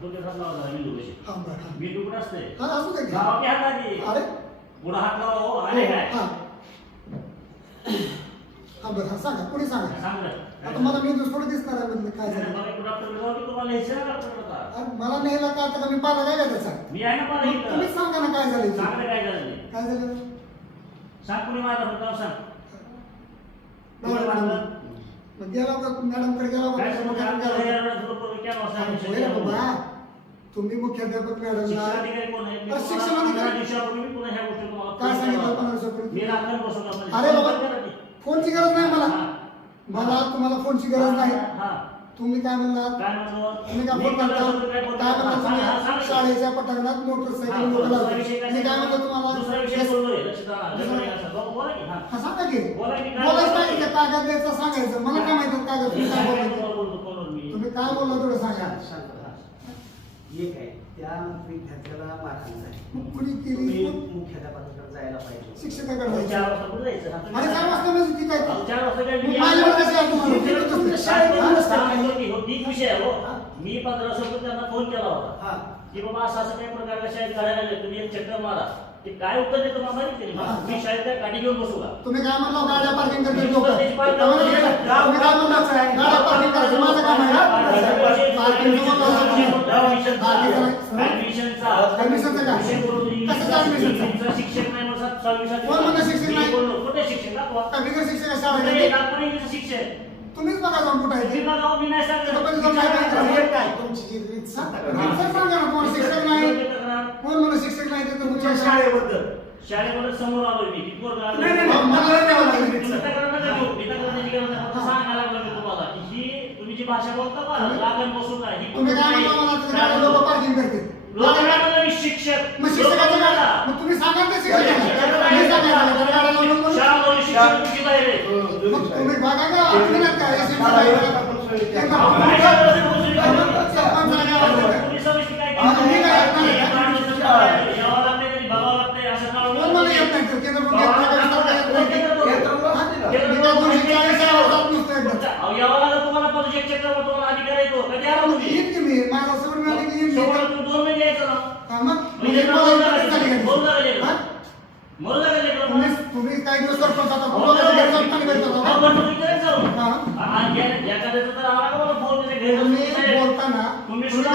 हा. हात मेंदू. हा हा. मेंदू असते हा असू दे की. लावा की हाताने. अरे पुढं हात लावा हो, आले काय हा हा बरं हा सांगा पुढे सांगा सांगलं आता मला मी थोडं दिसणार आहे म्हणजे काय झालं मला की तुम्हाला हे डॉक्टर. अरे न्यायला का आता का मी पाला काय करायचा मी आहे ना मला मग इथं. तुम्हीच सांगा ना काय झालं इथे. सांगलं काय झालं. काय झालं सांग कुणी माझा होता सांग कुणी मॅडम. मारलं? मग गेला का मॅडमकडे गेला काय का? मॅडम गेला घराला बाबा तुम्ही मुख्याध्यापक मॅडमला शिक्षणाधिकारी कोण आहे? मी अरे तुम्हाला शिक्षणाधिकारी- पंधरा दिवसापूर्वी मी पुन्हा ह्या गोष्टी तुम्हाला काय फोन सांगितलं केला पंधरा होता. दिवसापूर्वी? मी रात्री बसवला. अरे बाबा फोन केला की? फोनची गरज नाही मला. मला तुम्हाला फोनची गरज नाही हा. तुम्ही काय म्हणलात काय म्हणतो? तुम्ही काय मी फोन पंधरा करता दिवसापूर्वी काय बोलतो? काय हा, सांग. शाळेच्या पटांगणात हा, मोटरसायकल लोक दुसरा लावतात विषय काय मी काय म्हणतो दुसरा तुम्हाला बोलतोय. लक्षात आला. दुसरा- गडबड आहे असं. बोला की, हा. हा, सांगा की बोला की काय बोलायचं? नाही कागद द्यायचं सांगायचं मला काय माहिती कागद तुम्ही काय बोलतो फोनवर मी? काय बोलला तेवढं सांगा. एक आहे त्या विद्यार्थ्याला मारहाण झाली. मग कुणी तुम्ही केली मुख्याध्यापकाकडे जायला पाहिजे शिक्षकाकडे. अहो, जायचं चार वाजता जायचं? अरे वाजता म्हणजे ती काय अहो, चार वाजता मी- मग माझ्यावर कसं आहे तुम्हाला? तुमच्या- तुमच्या शाळेत हा, विषय आहे हो. मी पंधरा वर्षापूर्वी त्यांना फोन केला होता. हा. की बाबा असं असं काही प्रकार शाळेत काढायला लागले. तुम्ही एक चक्कर मारा. ते काय उत्तर देतो मला माहिती नाही. हा. मी शाळेत काठी घेऊन बसू का तुम्ही काय म्हणला गाड्या पार्किंग करते मी लोक स्वतःची पार्किंग तुम्ही काय म्हणला गाड्या पार्किंग करायचं माझं काम आहे ऍडमिशनचा ऍडमिशनचं काय? विषय बोलू तुम्ही. कशाचं ऍडमिशनचं? इंग्लिशचं शिक्षक नाही म्हणून कोण म्हणलं नाही? बोललो. कुठे शिक्षक दाखवा. का बिगर शाळा शिक्षक तुम्हीच बघा जाऊन कुठं आहे. बघा, हो, मी नाही सांगत. तुमची रीत? सांगा. शाळेबद्दल शाळेमध्ये समोर आलोय मी किती वर्ग आलोय? नाही, नाही, नाही, मला नाही आवडलं तुम्ही रीतचं. तक्रार नका घेऊ. मी तक्रार द्यायची गरज नाही. फक्त सांगायला लागलो मी तुम्हाला की ही तुम्ही जी भाषा बोलता का लागण बसून आहे ही तुम्ही काय म्हणला मला तिथे गाड्या लोक पार्किंग करते लोक काय म्हणलं मी शिक्षक मग लोक शिक्षकाचं म्हणलं काय? का? मग तुम्ही सांगा ते शिक्षक मी सांगायचं तर गाड्या लावून नको. शाळामध्ये शिक्षक तुमची बाहेर आहे. मग तुम्ही बघा का तुम्ही नाही का SMC ला आहे का? ते बघा. काय शाळेमध्ये पोहोचली का? सरपंच आहे का? तुम्ही समजते काय हा, तुम्ही काय करणार आहे? एक माणूस यावं लागतंय तरी बघावं लागतंय असं काढून कोण मला येत नाही तर केंद्र बघावं सरकार लागतंय. सरकार येत नाही. केंद्राला हात दिला. केंद्र मी त्या दिवशी चाळीस वेळा जात नसतो एकदा. अहो, यावं लागलं तुम्हाला प्रोजेक्ट चेक करावं तुम्हाला अधिकार येतो कधी आला तुम्ही येईन की मी माझा सवड मिळाली की येईन मी. शेवटी तुम्ही दोन महिने यायचं ना हा, मग म्हणजे. हा? का तुम्ही काही दिवस सरपंच आता भेटतो? पण करायचं. हा. आ- आ- या- तर फोन घरी बोलताना तुम्ही तुम्ही सुद्धा?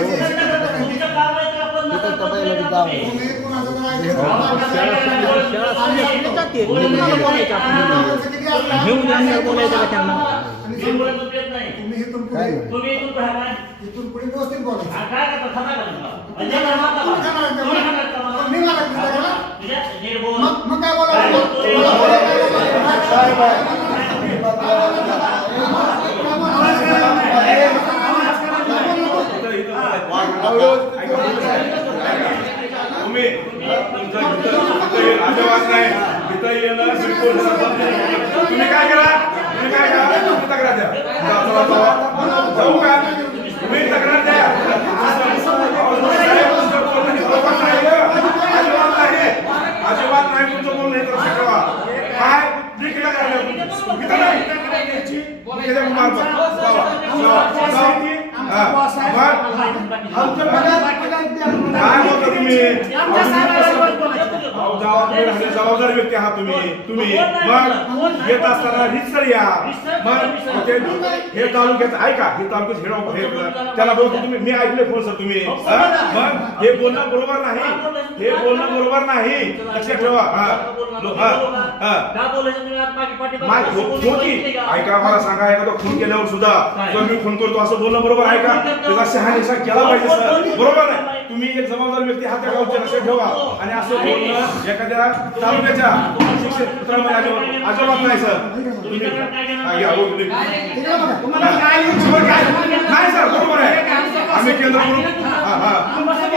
Gracias. आपण नका करतोय ना तुम्ही. तुम्ही कोणाचं तर ऐकायचं. घेऊन जाणार बोलायचं का त्यांना? आणि मी समजा बोलत येत नाही. तुम्ही इथून पुढे तुम्ही इथून पुढे काय? इथून पुढे व्यवस्थित बोलायचं हा, काय करता? खाता का तुम्हाला? म्हणजे काय म्हणता तुम्ही का? खाणार का? तुम्ही खाणार का मला? मी मला खाणार का? तुझ्या नीट बोल. मग मग काय बोलायचं काय मला? बोलतोय? मला बोलायचं काय बोलायचं? तुम्ही तुमचा इथं इथं अजिबात नाही इथं येणं बिलकुल संबंध नाही. तुम्ही काय करा? तुम्ही काय करा? तुम्ही तक्रार द्या. जाऊ का? तुम्ही तक्रार द्या. अहो, अजिबात नाही नाही तुमचं बोलणं हे काय? तिकडे काय मार जावा, जावा, जावा. हा. बॉस आहे. मग? आमचे पगार पगार द्या. काय बोलता तुम्ही आमच्या साहेबांवर बोलायचं. अहो, गावात जबाबदार व्यक्ती आहात तुम्ही तुम्ही. मग येत असताना रितसर या. मग ते हे तालुक्याचं ऐका हे तालुक्यात हेड हे त्याला बोलतो तुम्ही मी ऐकले फोन सर तुम्ही. हा? मग हे बोलणं बरोबर नाही. हे बोलणं बरोबर नाही. लक्षात ठेवा. हा. हा. हा? ऐका मला सांगा एखादा फोन केल्यावर सुद्धा मी फोन करतो असं बोलणं बरोबर आहे का? त्याचा शहानिशा केला पाहिजे सर. बरोबर नाही तुम्ही एक जबाबदार व्यक्ती हा त्या गावच्या लक्षात ठेवा. आणि असं बोलणं एखाद्या तालुक्याच्या अजिबात अजिबात नाही सर हा, हो? नाही सर बरोबर आहे आम्ही केंद्र हा हा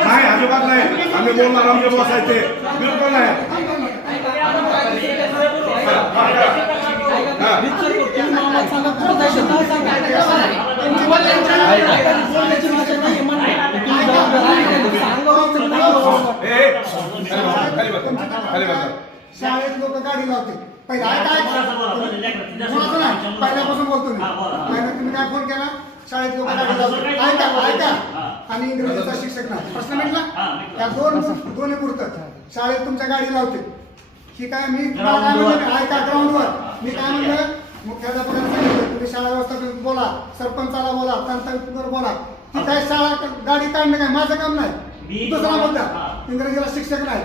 नाही अजिबात नाही आम्ही बोलणार आमचे बॉस आहेत ते बिलकुल नाही खाली बसा. शाळेत लोक गाडी लावते पहिला पहिल्यापासून बोलतो मी. हा, बोला. पहिला तुम्ही काय फोन केला? शाळेत लोक गाडी लावते ऐका हा. आणि इंग्रजीचा शिक्षक नाही प्रश्न हा, मिटला. दोन दोन्ही पुरतं. शाळेत तुमच्या गाडी लावते ही काय मी Ground काय वर. म्हणलं? ऐका ग्राउंडवर मी काय म्हणलं? मुख्याध्यापकांना सांगितलं तुम्ही शाळा व्यवस्थापन बोला. सरपंचाला बोला तंत्रज्ञावर बोला. ती काय शाळा गाडी काढणं काय? माझं काम नाही. मी दुसरा मुद्दा. हा. इंग्रजीला शिक्षक नाही.